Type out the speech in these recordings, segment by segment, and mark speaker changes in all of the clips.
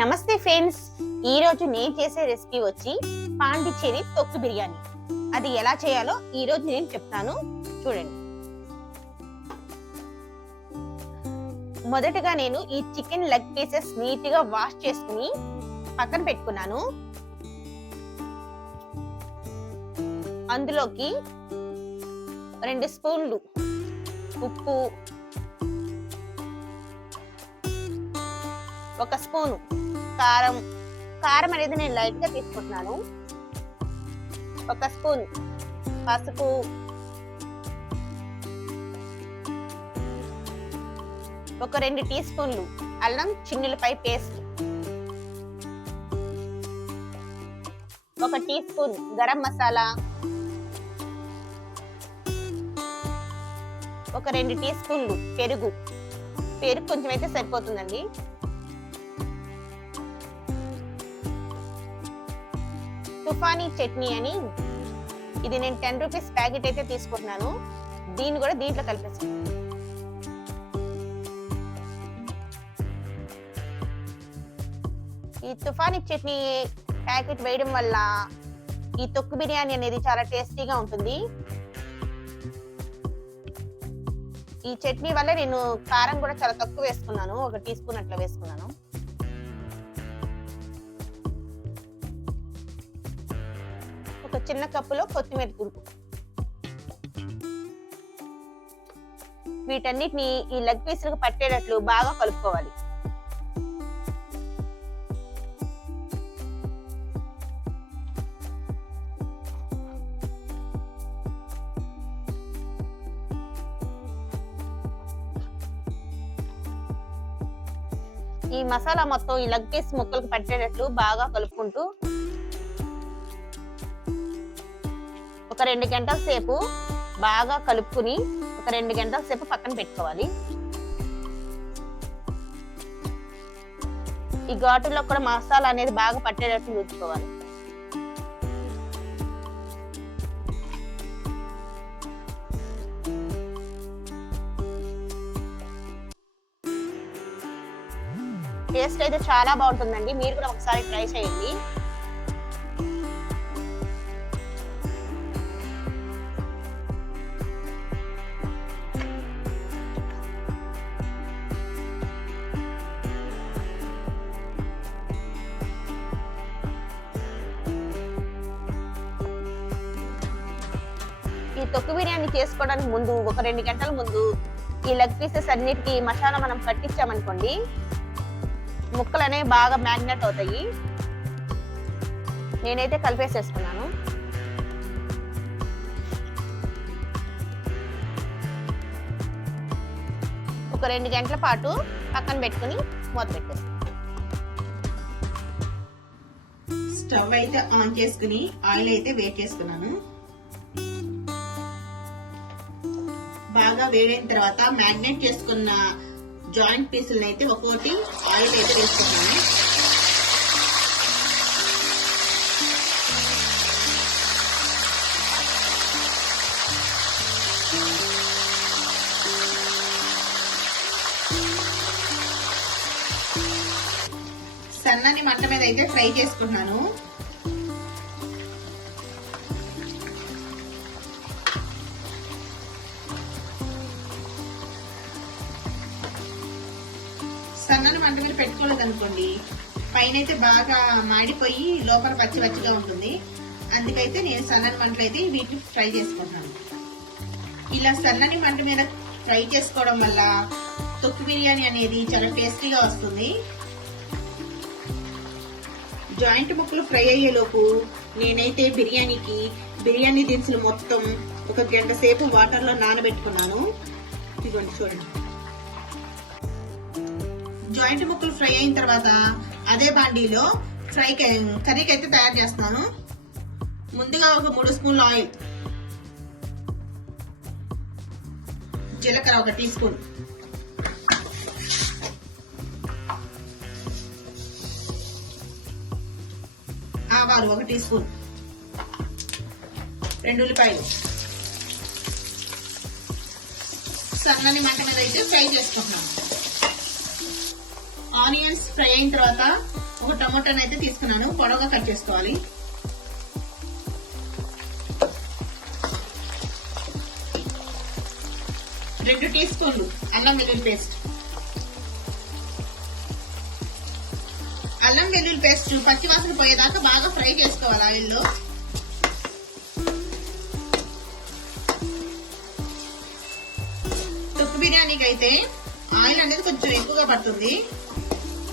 Speaker 1: నమస్తే ఫ్రెండ్స్. ఈ రోజు నేను చేసే రెసిపీ వచ్చి పాండిచ్చేరి తొక్కు బిర్యానీ. అది ఎలా చేయాలో ఈ రోజు నేను చెప్తాను. చూడండి. మొదటగా నేను ఈ చికెన్ లెగ్ పీసెస్ నీట్గా వాష్ చేసుకుని పక్కన పెట్టుకున్నాను. అందులోకి రెండు స్పూన్లు ఉప్పు ఒక స్పూను కారం. కారం అనేది నేను లైట్గా తీసుకుంటున్నాను. ఒక స్పూన్ పసుపు. ఒక రెండు టీ స్పూన్లు అల్లం చిన్నులపై పేస్ట్. ఒక టీ స్పూన్ గరం మసాలా. ఒక రెండు టీ స్పూన్లు పెరుగు. పెరుగు కొంచెం అయితే సరిపోతుందండి. తుఫానీ చట్నీ అని ఇది నేను టెన్ రూపీస్ ప్యాకెట్ అయితే తీసుకుంటున్నాను. దీన్ని కూడా దీంట్లో కలిపేస్తాను. ఈ తుఫానీ చట్నీ ప్యాకెట్ వేయడం వల్ల ఈ తొక్కు బిర్యానీ అనేది చాలా టేస్టీగా ఉంటుంది. ఈ చట్నీ వల్ల నేను కారం కూడా చాలా తక్కువ వేసుకున్నాను. ఒక టీ స్పూన్ అట్లా వేసుకున్నాను. చిన్న కప్పులో కొత్తిమీర తురుపు వీటన్నిటిని ఈ లెగ్ పీసులకు పట్టేటట్లు బాగా కలుపుకోవాలి. ఈ మసాలా మొత్తం ఈ లగ్ పీస్ ముక్కలకు పట్టేటట్లు బాగా కలుపుకుంటూ ఒక రెండు గంటల సేపు బాగా కలుపుకుని ఒక రెండు గంటల సేపు పక్కన పెట్టుకోవాలి. ఈ ఘాటులో కూడా మసాలా అనేది బాగా పట్టేటట్టు చూసుకోవాలి టేస్ట్ అయితే చాలా బాగుంటుందండి. మీరు కూడా ఒకసారి ట్రై చేయండి. బిర్యానీ చేసుకోవడానికి ముందు ఒక రెండు గంటల ముందు ఈ లెగ్ పీసెస్ అన్నిటికీ మసాలా మనం పట్టించామనుకోండి ముక్కలు అనేవి బాగా మ్యాగ్నెట్ అవుతాయి. నేనైతే కలిపేసేసుకున్నాను. ఒక రెండు గంటల పాటు పక్కన పెట్టుకుని మూత పెట్టేస్తాను
Speaker 2: స్టవ్ అయితే ఆన్ చేసుకుని ఆయిల్ అయితే వేట్ చేసుకున్నాను. బాగా వేడైన తర్వాత మ్యాగ్నెట్ చేసుకున్న జాయింట్ పీసులను అయితే ఒక్కొక్కటి ఆయిల్ అయితే వేసుకున్నాను సన్నని మంట మీద అయితే ఫ్రై చేసుకున్నాను సన్నని మంట మీద పెట్టుకోలేదు అనుకోండి పైన అయితే బాగా మాడిపోయి లోపల పచ్చి పచ్చిగా ఉంటుంది. అందుకైతే నేను సన్నని మంటలు అయితే వీటిని ఫ్రై చేసుకుంటాను. ఇలా సన్నని మంట మీద ఫ్రై చేసుకోవడం వల్ల తొక్కు బిర్యానీ అనేది చాలా టేస్టీగా వస్తుంది. జాయింట్ ముక్కలు ఫ్రై అయ్యేలోపు నేనైతే బిర్యానీకి బిర్యానీ దినుసులు మొత్తం ఒక గంట సేపు వాటర్లో నానబెట్టుకున్నాను. ఇదిగోండి చూడండి. జాయింట్ ముక్కలు ఫ్రై అయిన తర్వాత అదే బాండీలో ఫ్రై కర్రీకి అయితే తయారు చేస్తున్నాను. ముందుగా ఒక మూడు స్పూన్ల ఆయిల్. జీలకర్ర ఒక టీ స్పూన్. ఆవాలు ఒక టీ స్పూన్. రెండు ఉల్లిపాయలు. సన్నని మంట మీద అయితే ఫ్రై చేసుకుంటున్నాను. ఆనియన్స్ ఫ్రై అయిన తర్వాత ఒక టమాటాని అయితే తీసుకున్నాను. పొడవుగా కట్ చేసుకోవాలి. రెండు టీ స్పూన్లు అల్లం వెల్లుల్లి పేస్ట్. అల్లం వెల్లుల్లి పేస్ట్ పచ్చి వాసన పోయేదాకా బాగా ఫ్రై చేసుకోవాలి ఆయిల్లో. తొక్కు బిర్యానీకి అయితే ఆయిల్ అనేది కొంచెం ఎక్కువగా పడుతుంది.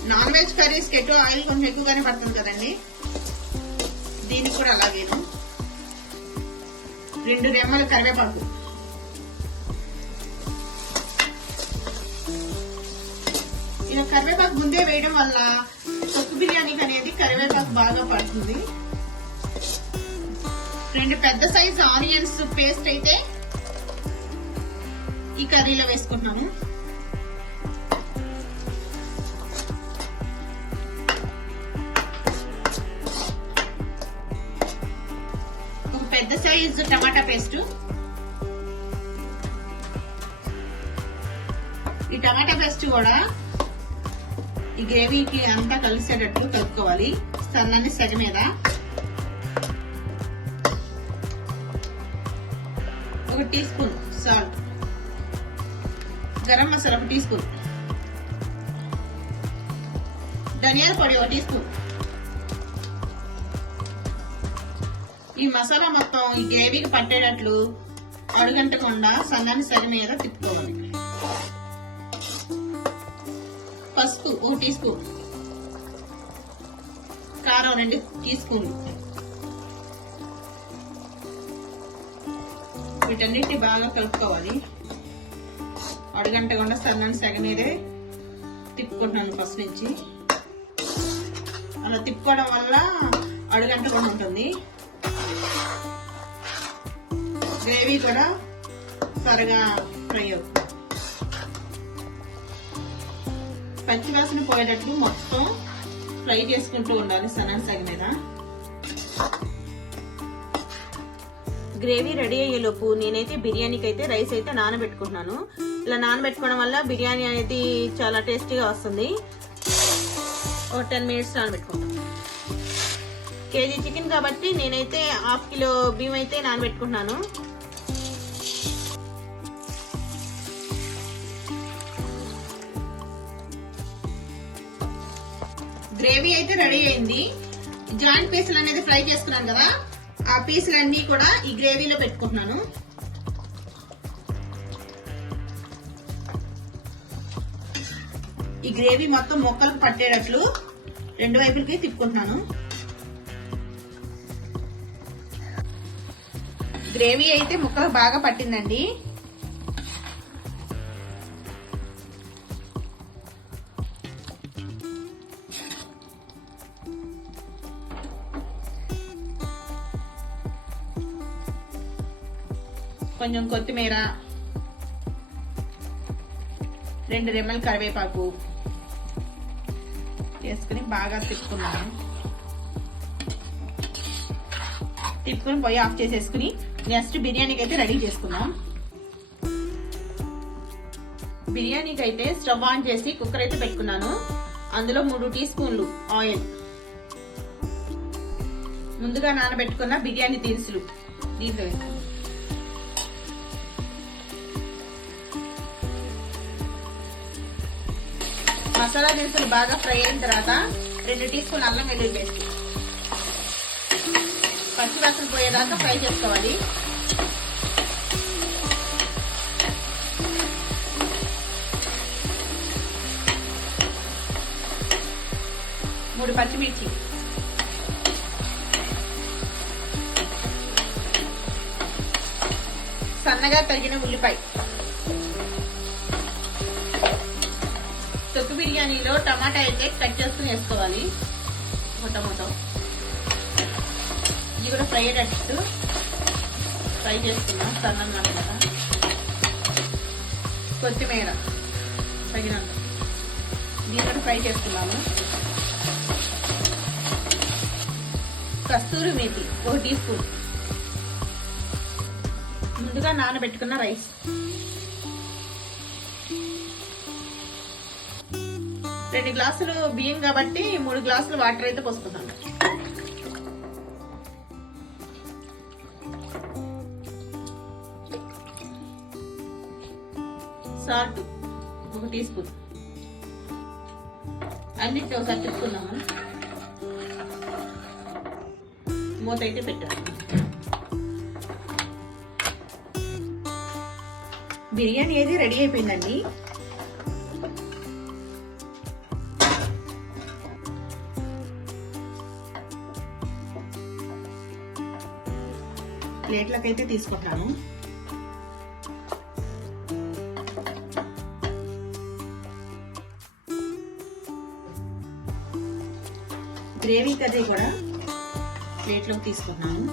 Speaker 2: నాన్ వెజ్ కర్రీస్ ఎటు ఆయిల్ కొంచెం ఎక్కువగానే పడుతుంది కదండి. దీనికి కూడా అలాగేను రెండు రెమ్మల కరివేపాకు. ఇలా కరివేపాకు ముందే వేయడం వల్ల తొక్కు బిర్యానీకి అనేది కరివేపాకు బాగా పడుతుంది. రెండు పెద్ద సైజు ఆనియన్స్ పేస్ట్ అయితే ఈ కర్రీలో వేసుకుంటున్నాను పెద్ద టమాటా పేస్ట్ ఈ టమాటా పేస్ట్ కూడా ఈ గ్రేవీకి అంతా కలిసేటట్లు కలుపుకోవాలి. సన్నని సెగ మీద. ఒక tea spoon salt. Garam masala ఒక టీ స్పూన్. ధనియాల పొడి ఒక టీ స్పూన్. ఈ మసాలా మొత్తం ఈ గ్రేవీకి పట్టేటట్లు అడుగంటకుండా సన్నని సరి మీద తిప్పుకోవాలి. పసుపు ఓ టీ స్పూన్. కారం రెండు టీ స్పూన్లు వీటన్నిటిని బాగా కలుపుకోవాలి. అడుగంటకుండా సన్నని సగనీరే మీదే తిప్పుకుంటున్నాను ఫస్ట్ నుంచి. అలా తిప్పుకోవడం వల్ల అడుగంటకుండా ఉంటుంది. గ్రేవీ కూడా త్వరగా ఫ్రై అవుతుంది. పచ్చివాసన పోయేటట్లు మొత్తం ఫ్రై చేసుకుంటూ ఉండాలి సన్నని సగ మీద.
Speaker 1: గ్రేవీ రెడీ అయ్యేలోపు నేనైతే బిర్యానీకి అయితే రైస్ అయితే నానబెట్టుకుంటున్నాను. ఇలా నానబెట్టుకోవడం వల్ల బిర్యానీ అనేది చాలా టేస్టీగా వస్తుంది. ఒక టెన్ మినిట్స్ నానబెట్టుకుంటాను కేజీ చికెన్ కాబట్టి నేనైతే హాఫ్ కిలో బియ్యం అయితే నానబెట్టుకుంటున్నాను.
Speaker 2: గ్రేవీ అయితే రెడీ అయింది. జాయింట్ పీసులు అనేది ఫ్రై చేసుకున్నాను కదా ఆ పీసులన్నీ కూడా ఈ గ్రేవీలో పెట్టుకుంటున్నాను. ఈ గ్రేవీ మొత్తం మొక్కలకు పట్టేటట్లు రెండు వైపులకి తిప్పుకుంటున్నాను. గ్రేవీ అయితే ముక్కలు బాగా పట్టిందండి. కొంచెం కొత్తిమీర రెండు రెమ్మలు కరివేపాకు వేసుకుని బాగా తిప్పుకున్నాను తిప్పుకుని పొయ్యి ఆఫ్ చేసేసుకుని నెక్స్ట్ బిర్యానీకి అయితే రెడీ చేసుకుందాం. బిర్యానీకి అయితే స్టవ్ ఆన్ చేసి కుక్కర్ అయితే పెట్టుకున్నాను. అందులో మూడు టీ స్పూన్లు ఆయిల్. ముందుగా నానబెట్టుకున్న బిర్యానీ దినుసులు. దీంట్లో వేసుకున్నాను మసాలా దినుసులు బాగా ఫ్రై అయిన తర్వాత రెండు టీ స్పూన్ అల్లం వెల్లుల్లి పేస్ట్. పచ్చి వాసన పోయేదాకా ఫ్రై చేసుకోవాలి. మూడు పచ్చిమిర్చి. సన్నగా తరిగిన ఉల్లిపాయ. తొక్కు బిర్యానీలో టమాటా అయితే కట్ చేసుకుని వేసుకోవాలి. ఒక టమాటో ఇది కూడా ఫ్రై అయ్యేటట్టు ఫ్రై చేసుకున్నాం సన్నమాట కదా కొత్తిమీర తగినంత. దీని కూడా ఫ్రై చేసుకున్నాము. కస్తూరి మేతి ఒక టీ స్పూన్. ముందుగా నానబెట్టుకున్న రైస్.
Speaker 1: రెండు గ్లాసులు బియ్యం కాబట్టి మూడు గ్లాసులు వాటర్ అయితే పోసుకున్నాను సాల్ట్ ఒక టీ స్పూన్. అన్నిటి ఒకసారి తిప్పుకుందాము మూత అయితే పెట్టాను
Speaker 2: బిర్యానీ అయితే రెడీ అయిపోయిందండి? ప్లేట్లకు అయితే తీసుకుంటాను. గ్రేవీ కర్రీ కూడా ప్లేట్లోకి తీసుకున్నాను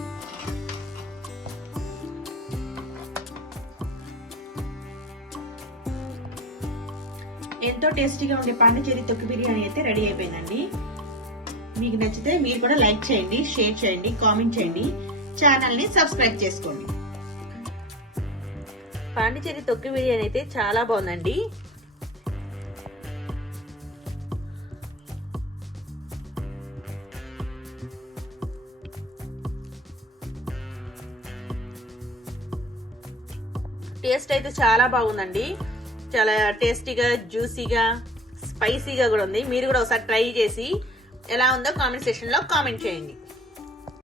Speaker 2: ఎంతో టేస్టీగా ఉండే పాండిచేరి తొక్కు బిర్యానీ అయితే రెడీ అయిపోయిందండి. మీకు నచ్చితే మీరు కూడా లైక్ చేయండి షేర్ చేయండి కామెంట్ చేయండి. ఛానల్ని సబ్స్క్రైబ్ చేసుకోండి.
Speaker 1: పాండిచేరి తొక్కి బిర్యానీ అయితే చాలా బాగుందండి. టేస్ట్ అయితే చాలా బాగుందండి. చాలా టేస్టీగా జ్యూసీగా స్పైసీగా కూడా ఉంది. మీరు కూడా ఒకసారి ట్రై చేసి ఎలా ఉందో కామెంట్ సెక్షన్లో కామెంట్ చేయండి.